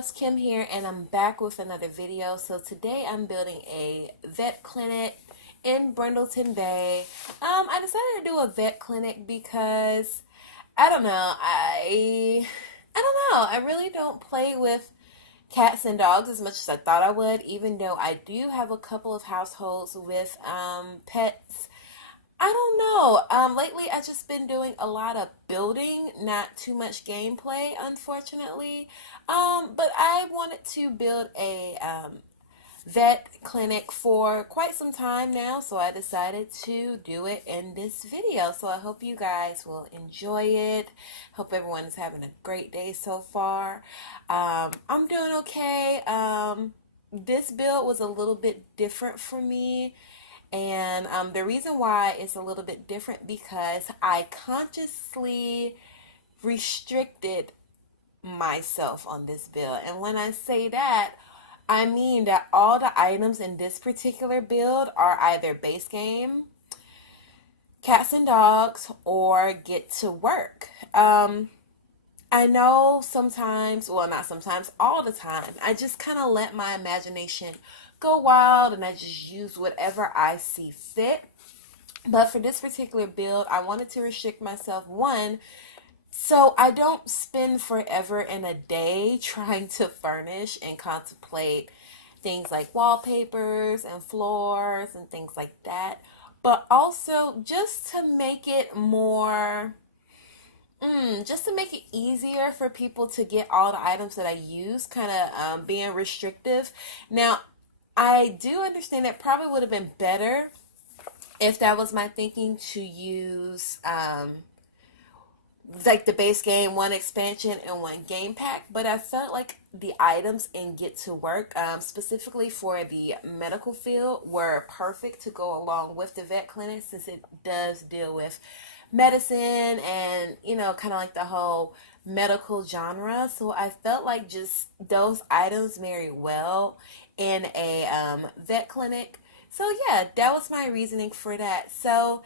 loves, Kim here, and I'm back with another video. So today I'm building a vet clinic in Brindleton Bay. I decided to do a vet clinic because I really don't play with cats and dogs as much as I thought I would, even though I do have a couple of households with pets. I don't know. Lately I just been doing a lot of building, not too much gameplay, unfortunately. But I wanted to build a vet clinic for quite some time now, so I decided to do it in this video. So I hope you guys will enjoy it. Hope everyone is having a great day so far. I'm doing okay. This build was a little bit different for me. And the reason why it's a little bit different because I consciously restricted myself on this build. And when I say that, I mean that all the items in this particular build are either base game, cats and dogs, or get to work. I know sometimes, well, not sometimes, all the time, I just kind of let my imagination go wild and I just use whatever I see fit. But for this particular build, I wanted to restrict myself, one, so I don't spend forever in a day trying to furnish and contemplate things like wallpapers and floors and things like that. But also just to make it more just to make it easier for people to get all the items that I use, kind of being restrictive. Now, I do understand that probably would have been better if that was my thinking to use like the base game, one expansion, and one game pack. But I felt like the items in Get to Work, specifically for the medical field, were perfect to go along with the vet clinic since it does deal with medicine and kind of like the whole medical genre. So I felt like just those items marry well in a vet clinic. So yeah, that was my reasoning for that. So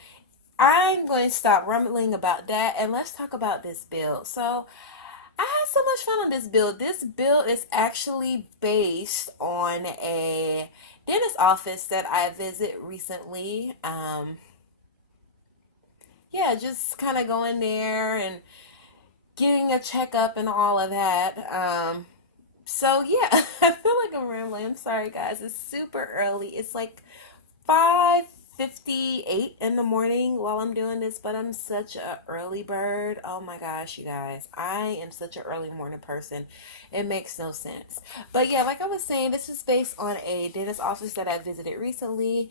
I'm going to stop rumbling about that and let's talk about this build. So I had so much fun on this build. This build is actually based on a dentist office that I visited recently. Yeah, just kind of going there and getting a checkup and all of that. So yeah, I feel like I'm rambling. I'm sorry, guys. It's super early. It's like 5:58 in the morning while I'm doing this, but I'm such a early bird. Oh my gosh, you guys. I am such an early morning person. It makes no sense. But yeah, like I was saying, this is based on a dentist office that I visited recently,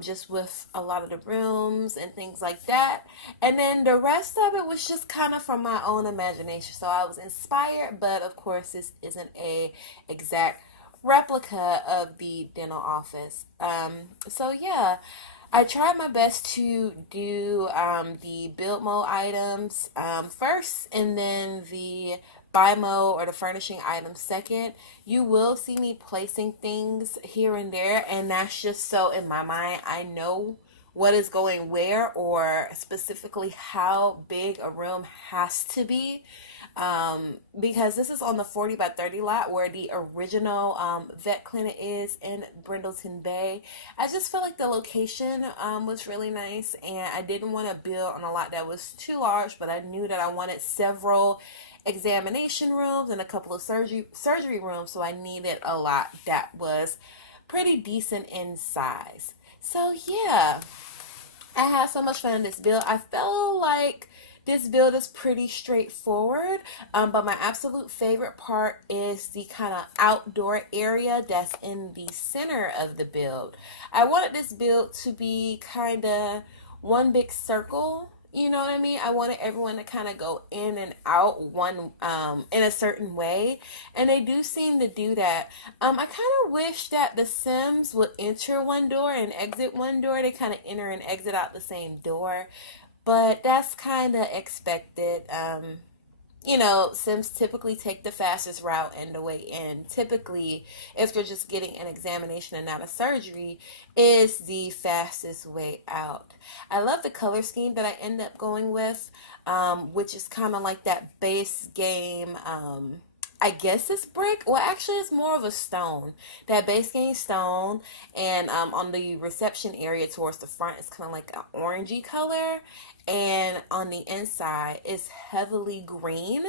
just with a lot of the rooms and things like that. And then the rest of it was just kind of from my own imagination. So I was inspired, but of course this isn't a exact replica of the dental office. So yeah, I tried my best to do the build mode items first, and then the buy mode or the furnishing items second. You will see me placing things here and there, and that's just so in my mind I know what is going where, or specifically how big a room has to be, because this is on the 40 by 30 lot where the original vet clinic is in Brindleton Bay. I just felt like the location was really nice, and I didn't want to build on a lot that was too large, but I knew that I wanted several examination rooms and a couple of surgery rooms, so I needed a lot that was pretty decent in size. So yeah, I had so much fun in this build. I felt like this build is pretty straightforward, but my absolute favorite part is the kind of outdoor area that's in the center of the build. I wanted this build to be kind of one big circle. You know what I mean? I wanted everyone to kind of go in and out one in a certain way, and they do seem to do that. I kind of wish that the Sims would enter one door and exit one door. They kind of enter and exit out the same door, but that's kind of expected. Sims typically take the fastest route and the way in. Typically, if they're just getting an examination and not a surgery, is the fastest way out. I love the color scheme that I end up going with, which is kind of like that base game I guess it's brick. Well, actually, it's more of a stone. That base game stone, and on the reception area towards the front, it's kind of like an orangey color, and on the inside, it's heavily green.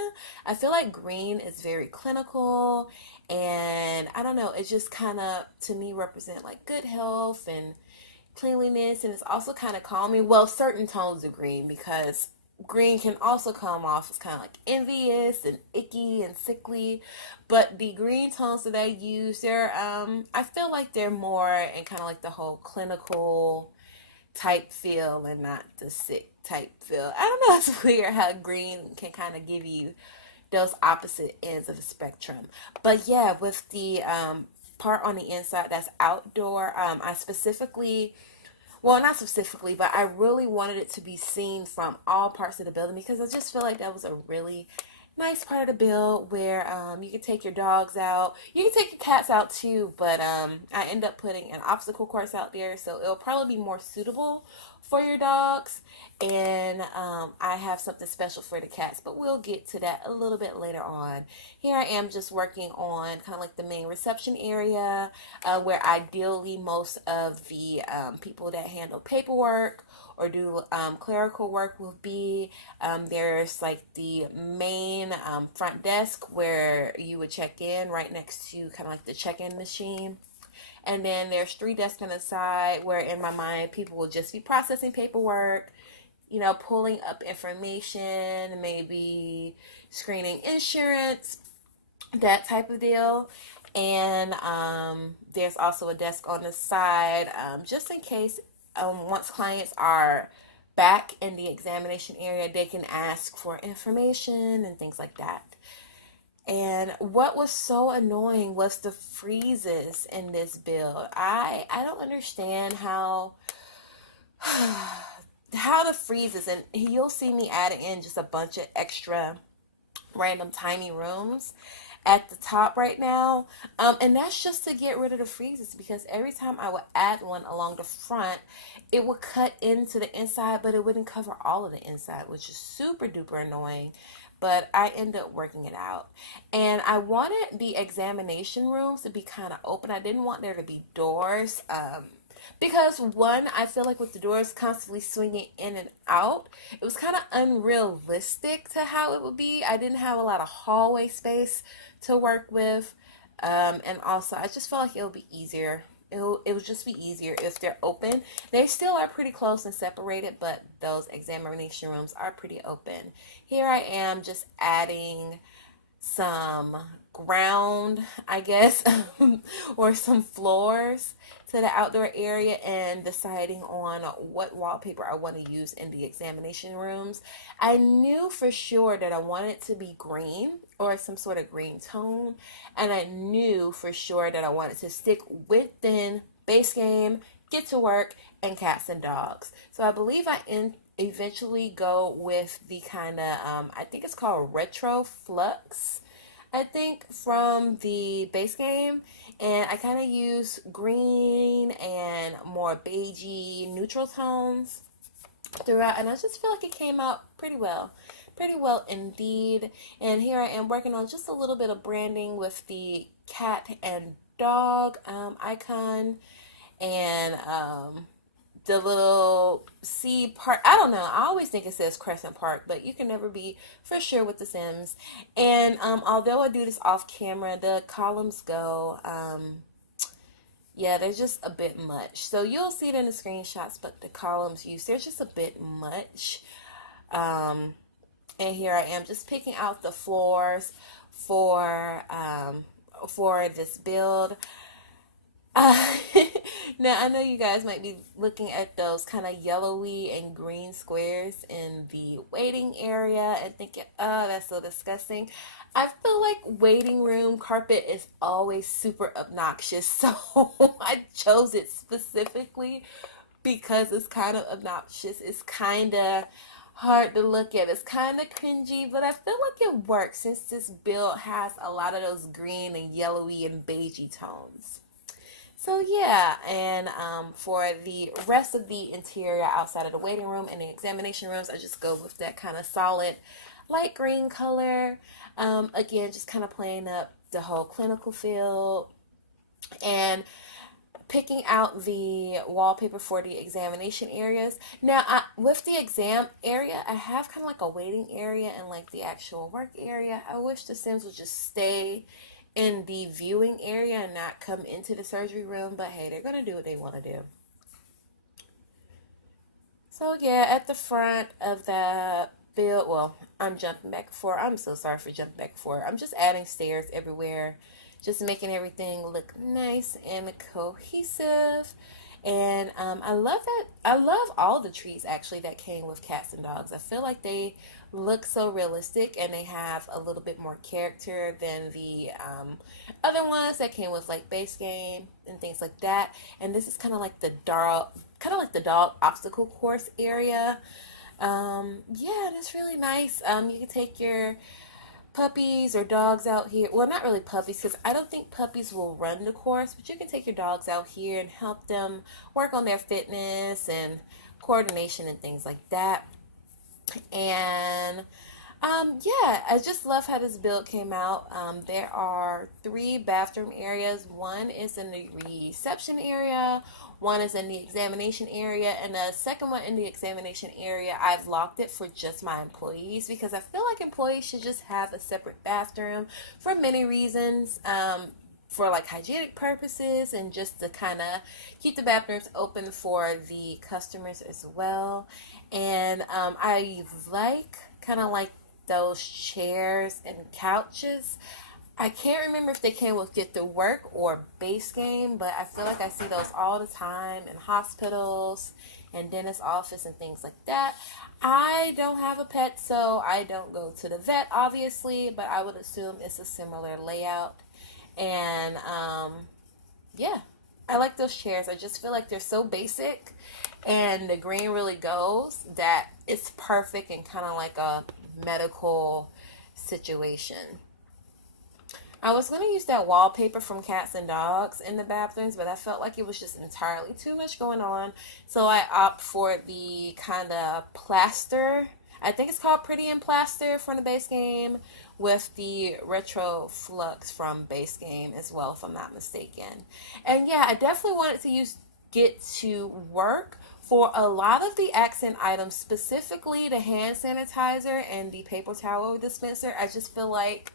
I feel like green is very clinical, and I don't know. It just kind of to me represent like good health and cleanliness, and it's also kind of calming. Well, certain tones of green, because green can also come off as kind of like envious and icky and sickly, but the green tones that I use, they're I feel like they're more in kind of like the whole clinical type feel and not the sick type feel. I don't know, it's weird how green can kind of give you those opposite ends of the spectrum. But yeah, with the part on the inside that's outdoor, I specifically, well, not specifically, but I really wanted it to be seen from all parts of the building, because I just feel like that was a really nice part of the build where you can take your dogs out. You can take your cats out too, but I end up putting an obstacle course out there, so it'll probably be more suitable for your dogs. And I have something special for the cats, but we'll get to that a little bit later on. Here I am just working on kind of like the main reception area, where ideally most of the people that handle paperwork or do clerical work will be. There's like the main front desk where you would check in, right next to kind of like the check-in machine. And then there's 3 desks on the side where, in my mind, people will just be processing paperwork, pulling up information, maybe screening insurance, that type of deal. And there's also a desk on the side, just in case once clients are back in the examination area, they can ask for information and things like that. And what was so annoying was the freezes in this build. I don't understand how the freezes, and you'll see me adding in just a bunch of extra random tiny rooms at the top right now, and that's just to get rid of the freezes, because every time I would add one along the front, it would cut into the inside, but it wouldn't cover all of the inside, which is super duper annoying. But I ended up working it out, and I wanted the examination rooms to be kind of open. I didn't want there to be doors, because one, I feel like with the doors constantly swinging in and out, it was kind of unrealistic to how it would be. I didn't have a lot of hallway space to work with, and also I just felt like it would be easier. It would just be easier if they're open. They still are pretty close and separated, but those examination rooms are pretty open. Here I am just adding some ground, I guess, or some floors to the outdoor area, and deciding on what wallpaper I want to use in the examination rooms. I knew for sure that I wanted it to be green or some sort of green tone, and I knew for sure that I wanted to stick within base game, get to work, and cats and dogs. So I believe eventually go with the kind of, I think it's called retro flux, I think, from the base game. And I kind of use green and more beigey neutral tones throughout, and I just feel like it came out pretty well. Pretty well indeed. And here I am working on just a little bit of branding with the cat and dog icon, and the little C part. I don't know. I always think it says Crescent Park, but you can never be for sure with The Sims. And although I do this off camera, the columns go, yeah, they're just a bit much. So you'll see it in the screenshots, but the columns used, they're just a bit much. And here I am just picking out the floors for this build. Uh, Now, I know you guys might be looking at those kind of yellowy and green squares in the waiting area and thinking, oh, that's so disgusting. I feel like waiting room carpet is always super obnoxious, so I chose it specifically because it's kind of obnoxious. It's kind of hard to look at. It's kind of cringy, but I feel like it works since this build has a lot of those green and yellowy and beigey tones. So yeah, and for the rest of the interior outside of the waiting room and the examination rooms, I just go with that kind of solid light green color. Again, just kind of playing up the whole clinical feel and picking out the wallpaper for the examination areas. Now, with the exam area, I have kind of like a waiting area and like the actual work area. I wish the Sims would just stay in the viewing area and not come into the surgery room, but hey, they're gonna do what they want to do. So yeah, at the front of the build, well, I'm jumping back and forth. I'm so sorry for jumping back and forth. I'm just adding stairs everywhere, just making everything look nice and cohesive. And I love that. I love all the trees actually that came with cats and dogs. I feel like they look so realistic and they have a little bit more character than the other ones that came with like base game and things like that. And this is kind of like the dog obstacle course area. Yeah, that's really nice. You can take your puppies or dogs out here. Well, not really puppies because I don't think puppies will run the course, but you can take your dogs out here and help them work on their fitness and coordination and things like that. And yeah, I just love how this build came out. There are 3 bathroom areas. One is in the reception area, one is in the examination area, and the second one in the examination area, I've locked it for just my employees because I feel like employees should just have a separate bathroom for many reasons. For like hygienic purposes and just to kind of keep the bathrooms open for the customers as well. And I like kind of like those chairs and couches. I can't remember if they came with Get to Work or Base Game, but I feel like I see those all the time in hospitals and dentist office and things like that. I don't have a pet, so I don't go to the vet, obviously, but I would assume it's a similar layout. And yeah, I like those chairs. I just feel like they're so basic and the green really goes that it's perfect and kind of like a medical situation. I was going to use that wallpaper from Cats and Dogs in the bathrooms, but I felt like it was just entirely too much going on. So I opt for the kind of plaster. I think it's called Pretty in Plaster from the base game with the retro flux from base game as well, if I'm not mistaken. And yeah, I definitely wanted to use Get to Work for a lot of the accent items, specifically the hand sanitizer and the paper towel dispenser. I just feel like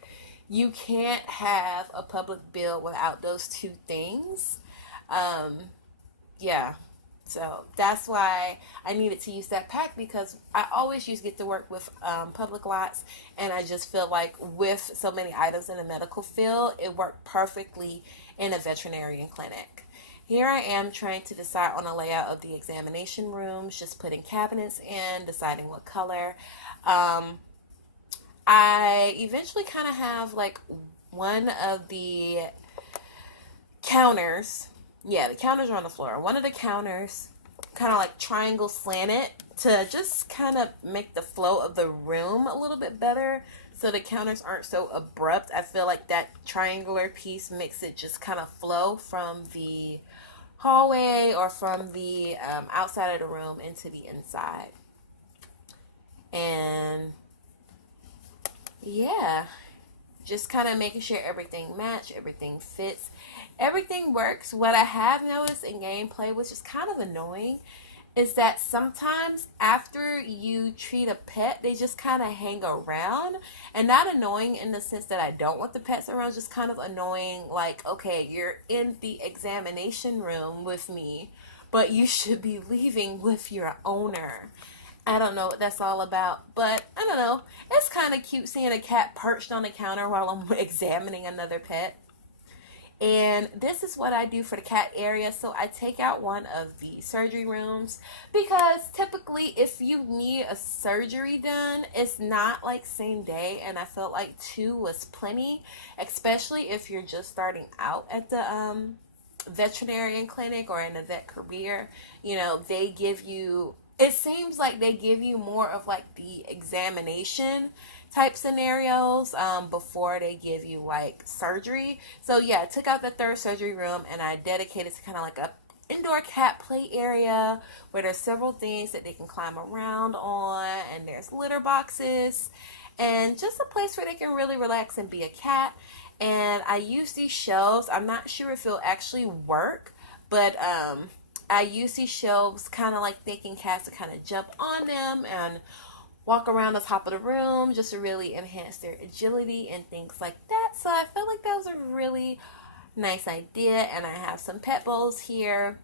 you can't have a public build without those 2 things. Yeah. So that's why I needed to use that pack because I always use Get to Work with public lots. And I just feel like with so many items in the medical field, it worked perfectly in a veterinarian clinic. Here I am trying to decide on a layout of the examination rooms, just putting cabinets in, deciding what color. I eventually kind of have like one of the counters. Yeah, the counters are on the floor. One of the counters kind of like triangle slanted to just kind of make the flow of the room a little bit better so the counters aren't so abrupt. I feel like that triangular piece makes it just kind of flow from the hallway or from the outside of the room into the inside. And yeah, just kind of making sure everything match, everything fits, everything works. What I have noticed in gameplay, which is kind of annoying, is that sometimes after you treat a pet, they just kind of hang around. And not annoying in the sense that I don't want the pets around, just kind of annoying like, okay, you're in the examination room with me, but you should be leaving with your owner. I don't know what that's all about, but I don't know. It's kind of cute seeing a cat perched on the counter while I'm examining another pet. And this is what I do for the cat area. So I take out one of the surgery rooms because typically if you need a surgery done, it's not like same day. And I felt like 2 was plenty, especially if you're just starting out at the veterinarian clinic or in a vet career. You know, they give you, it seems like they give you more of like the examination type scenarios before they give you like surgery. So yeah, I took out the 3rd surgery room and I dedicated to kind of like a indoor cat play area where there's several things that they can climb around on, and there's litter boxes. and just a place where they can really relax and be a cat. And I use these shelves. I'm not sure if it'll actually work, but I use these shelves kind of like thinking cats to kind of jump on them and walk around the top of the room just to really enhance their agility and things like that. So I felt like that was a really nice idea. And I have some pet bowls here,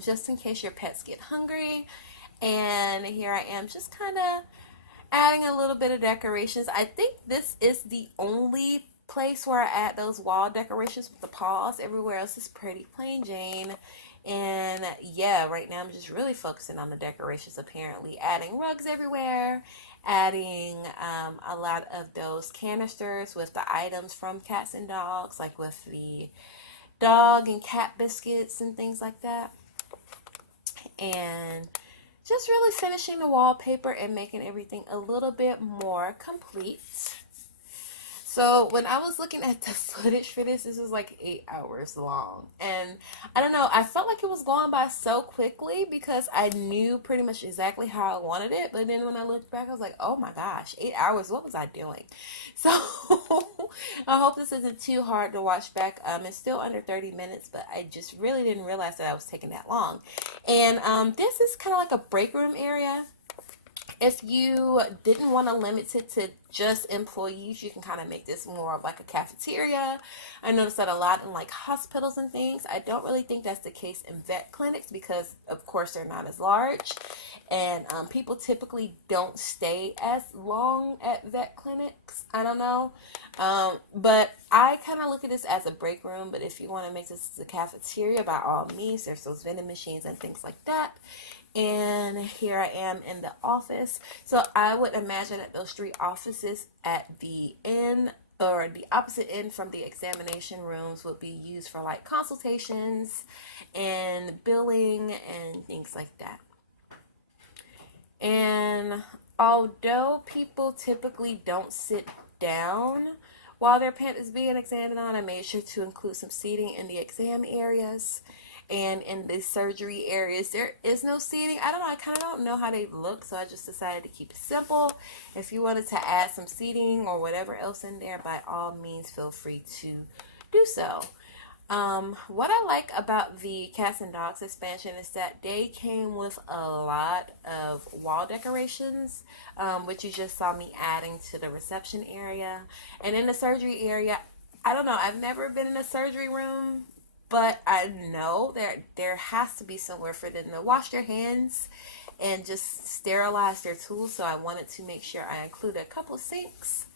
just in case your pets get hungry. And here I am just kind of adding a little bit of decorations. I think this is the only place where I add those wall decorations with the paws. Everywhere else is pretty plain Jane. And yeah, right now I'm just really focusing on the decorations, apparently. Adding rugs everywhere, adding a lot of those canisters with the items from cats and dogs, like with the dog and cat biscuits and things like that. And just really finishing the wallpaper and making everything a little bit more complete. So when I was looking at the footage for this was like 8 hours long. And I don't know, I felt like it was going by so quickly because I knew pretty much exactly how I wanted it. But then when I looked back, I was like, oh my gosh, 8 hours, what was I doing? So I hope this isn't too hard to watch back. It's still under 30 minutes, but I just really didn't realize that I was taking that long. And this is kind of like a break room area. If you didn't want to limit it to just employees, you can kind of make this more of like a cafeteria. I noticed that a lot in like hospitals and things. I don't really think that's the case in vet clinics because, of course, they're not as large. And people typically don't stay as long at vet clinics. I don't know. But I kind of look at this as a break room. But if you want to make this as a cafeteria, by all means, there's those vending machines and things like that. And here I am in the office. So I would imagine that those 3 offices at the end or the opposite end from the examination rooms would be used for like consultations and billing and things like that. And although people typically don't sit down while their pet is being examined on, I made sure to include some seating in the exam areas. And in the surgery areas, there is no seating. I don't know. I kind of don't know how they look, so I just decided to keep it simple. If you wanted to add some seating or whatever else in there, by all means, feel free to do so. What I like about the cats and dogs expansion is that they came with a lot of wall decorations, which you just saw me adding to the reception area. And in the surgery area, I don't know. I've never been in a surgery room, but I know there has to be somewhere for them to wash their hands and just sterilize their tools. So I wanted to make sure I included a couple of sinks.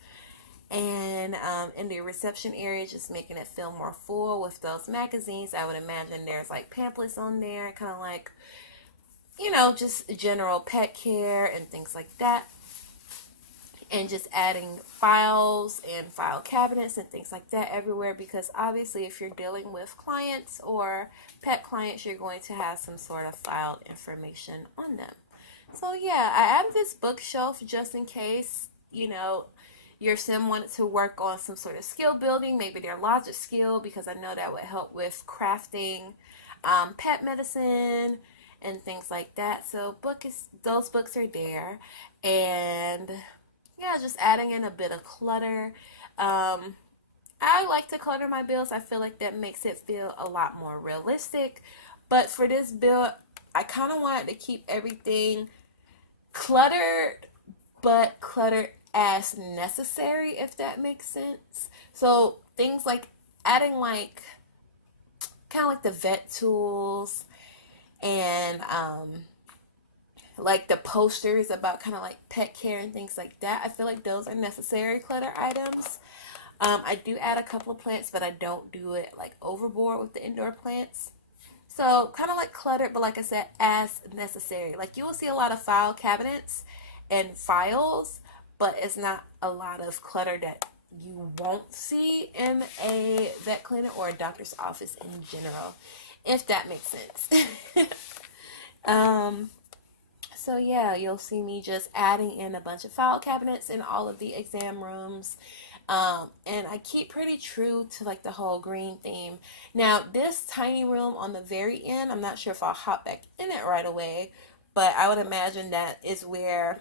And in the reception area, just making it feel more full with those magazines. I would imagine there's like pamphlets on there, kind of like, just general pet care and things like that. And just adding files and file cabinets and things like that everywhere, because obviously if you're dealing with clients or pet clients, you're going to have some sort of filed information on them. So yeah, I added this bookshelf just in case, your sim wanted to work on some sort of skill building, maybe their logic skill, because I know that would help with crafting pet medicine and things like that. So those books are there. And yeah, just adding in a bit of clutter. I like to clutter my builds. I feel like that makes it feel a lot more realistic. But for this build, I kind of wanted to keep everything cluttered, but cluttered as necessary, if that makes sense. So things like adding like kind of like the vet tools and like the posters about kind of like pet care and things like that. I feel like those are necessary clutter items. I do add a couple of plants, but I don't do it like overboard with the indoor plants. So kind of like cluttered, but like I said, as necessary. Like you will see a lot of file cabinets and files, but it's not a lot of clutter that you won't see in a vet clinic or a doctor's office in general, if that makes sense. So yeah, you'll see me just adding in a bunch of file cabinets in all of the exam rooms. And I keep pretty true to like the whole green theme. Now, this tiny room on the very end, I'm not sure if I'll hop back in it right away, but I would imagine that is where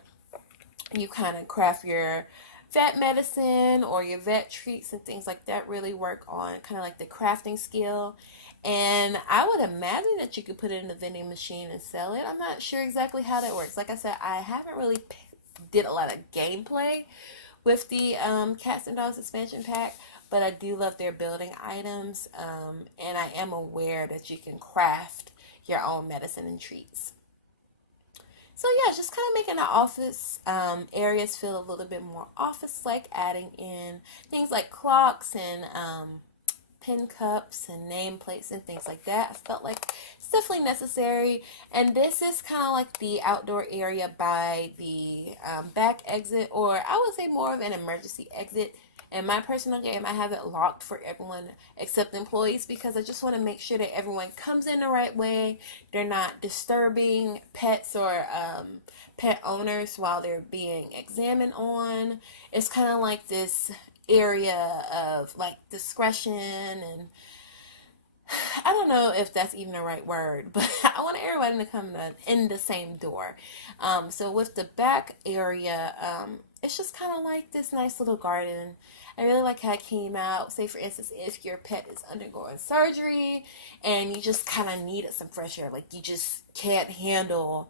You kind of craft your vet medicine or your vet treats and things like that. Really work on kind of like the crafting skill. And I would imagine that you could put it in the vending machine and sell it. I'm not sure exactly how that works. Like I said, I haven't really did a lot of gameplay with the Cats and Dogs expansion pack, but I do love their building items, and I am aware that you can craft your own medicine and treats. So yeah, just kind of making the office areas feel a little bit more office-like, adding in things like clocks and pen cups and nameplates and things like that. I felt like it's definitely necessary. And this is kind of like the outdoor area by the back exit, or I would say more of an emergency exit. In my personal game, I have it locked for everyone except employees because I just want to make sure that everyone comes in the right way. They're not disturbing pets or pet owners while they're being examined on. It's kind of like this area of like discretion, and I don't know if that's even the right word, but I want everybody to come in the same door. So with the back area, it's just kind of like this nice little garden. I really like how it came out. Say for instance, if your pet is undergoing surgery and you just kind of needed some fresh air, like you just can't handle,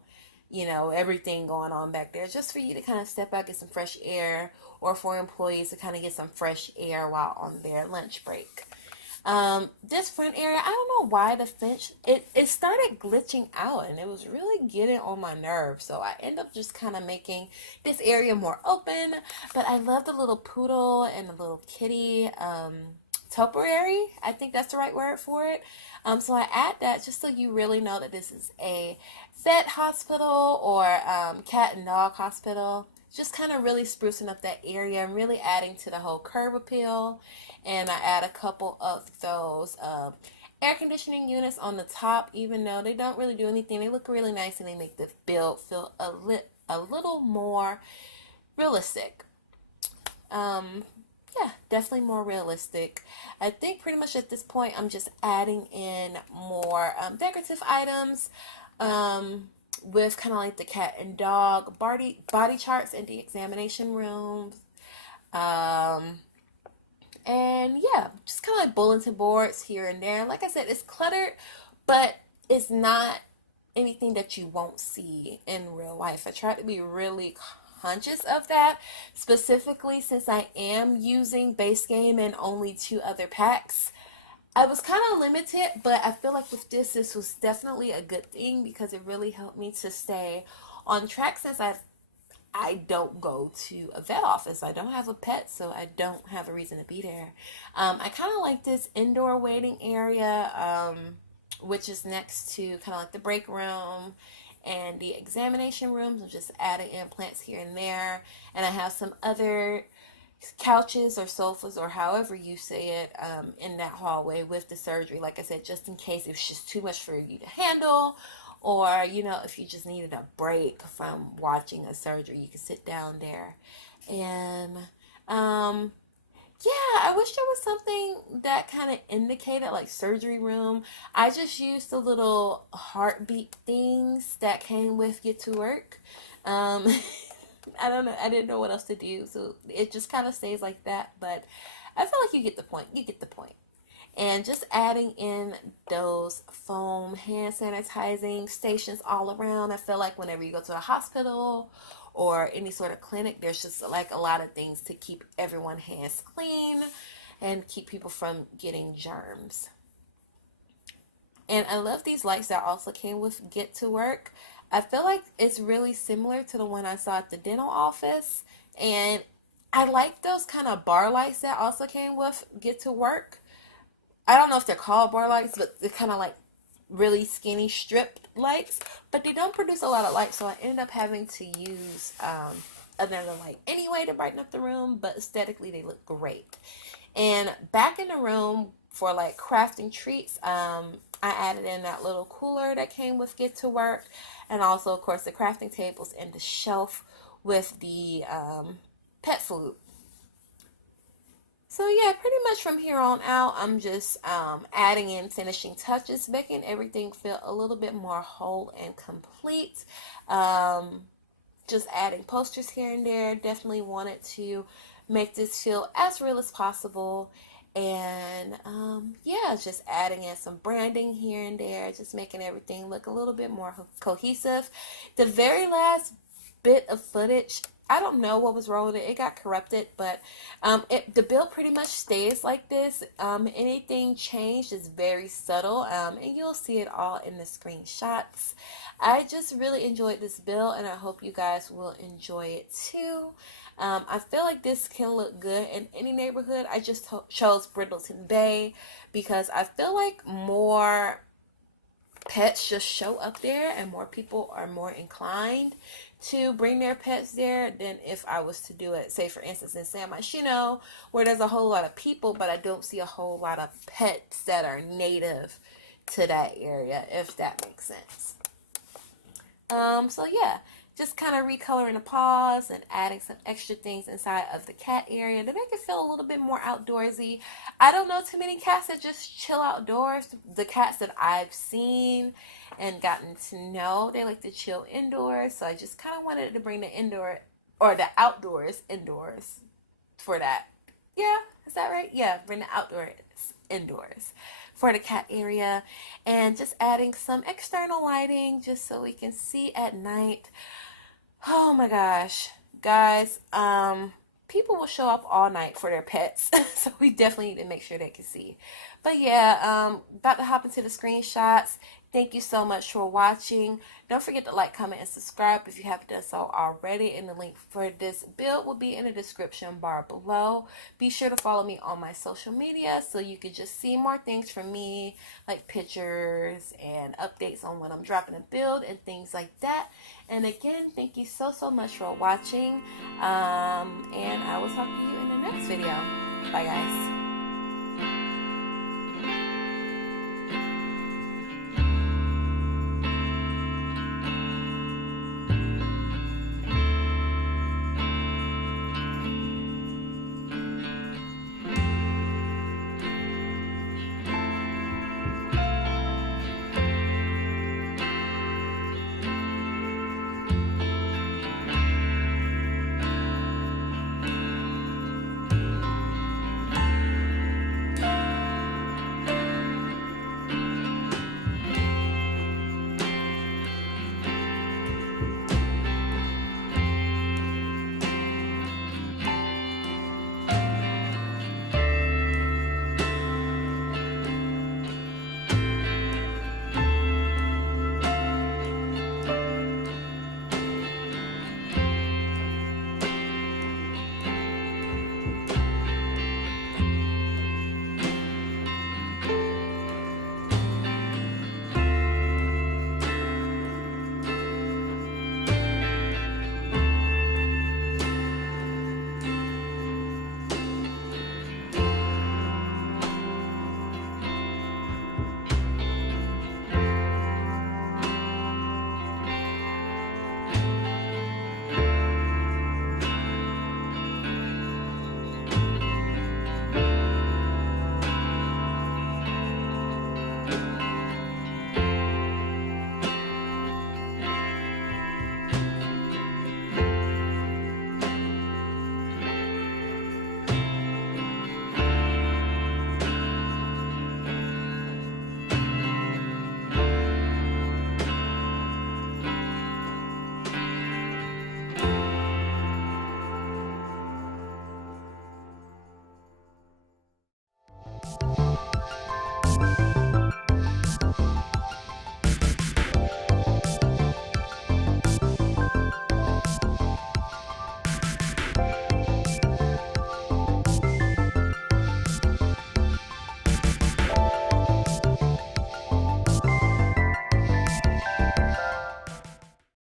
everything going on back there, just for you to kind of step out, get some fresh air, or for employees to kind of get some fresh air while on their lunch break. This front area, I don't know why the fence, it started glitching out and it was really getting on my nerves. So I end up just kind of making this area more open. But I love the little poodle and the little kitty topiary. I think that's the right word for it. So I add that just so you really know that this is a vet hospital or cat and dog hospital. Just kind of really sprucing up that area and really adding to the whole curb appeal. And I add a couple of those air conditioning units on the top, even though they don't really do anything. They look really nice and they make the build feel a little more realistic. Um, yeah, definitely more realistic. I think pretty much at this point I'm just adding in more decorative items. With kind of like the cat and dog body charts in the examination rooms. Um, and yeah, just kind of like bulletin boards here and there. Like I said, it's cluttered, but it's not anything that you won't see in real life. I try to be really conscious of that, specifically since I am using base game and only two other packs. I was kind of limited, but I feel like with this was definitely a good thing because it really helped me to stay on track since I don't go to a vet office. I don't have a pet, so I don't have a reason to be there. I kind of like this indoor waiting area, which is next to kind of like the break room and the examination rooms. I'm just adding in plants here and there. And I have some other couches or sofas or however you say it in that hallway with the surgery. Like I said, just in case it's just too much for you to handle, or if you just needed a break from watching a surgery, you could sit down there. And yeah, I wish there was something that kind of indicated like surgery room. I just used the little heartbeat things that came with Get to Work. um I don't know. I didn't know what else to do, so it just kind of stays like that. But I feel like you get the point. You get the point. And just adding in those foam hand sanitizing stations all around. I feel like whenever you go to a hospital or any sort of clinic, there's just like a lot of things to keep everyone's hands clean and keep people from getting germs. And I love these lights that also came with Get to Work. I feel like it's really similar to the one I saw at the dental office. And I like those kind of bar lights that also came with Get to Work. I don't know if they're called bar lights, but they're kind of like really skinny strip lights. But they don't produce a lot of light, so I ended up having to use another light anyway to brighten up the room. But aesthetically, they look great. And back in the room for like crafting treats, I added in that little cooler that came with Get to Work, and also of course the crafting tables and the shelf with the pet food. So yeah, pretty much from here on out, I'm just adding in finishing touches, making everything feel a little bit more whole and complete. Um, just adding posters here and there. Definitely wanted to make this feel as real as possible. And yeah, just adding in some branding here and there, just making everything look a little bit more cohesive. The very last bit of footage, I don't know what was wrong with it. It got corrupted, but the build pretty much stays like this. Anything changed is very subtle, and you'll see it all in the screenshots. I just really enjoyed this build, and I hope you guys will enjoy it too. I feel like this can look good in any neighborhood. I just chose Brindleton Bay because I feel like more pets just show up there and more people are more inclined to bring their pets there than if I was to do it, say for instance in San Myshuno, where there's a whole lot of people but I don't see a whole lot of pets that are native to that area, if that makes sense. So yeah, just kind of recoloring the paws and adding some extra things inside of the cat area to make it feel a little bit more outdoorsy. I don't know too many cats that just chill outdoors. The cats that I've seen and gotten to know, they like to chill indoors. So I just kind of wanted to bring the indoor or the outdoors indoors for that. Yeah, is that right? Yeah, bring the outdoors indoors for the cat area, and just adding some external lighting just so we can see at night. Oh my gosh, guys, people will show up all night for their pets, so we definitely need to make sure they can see. But yeah, about to hop into the screenshots. Thank you so much for watching. Don't forget to like, comment, and subscribe if you haven't done so already. And the link for this build will be in the description bar below. Be sure to follow me on my social media so you can just see more things from me, like pictures and updates on when I'm dropping a build and things like that. And again, thank you so much for watching. And I will talk to you in the next video. Bye, guys.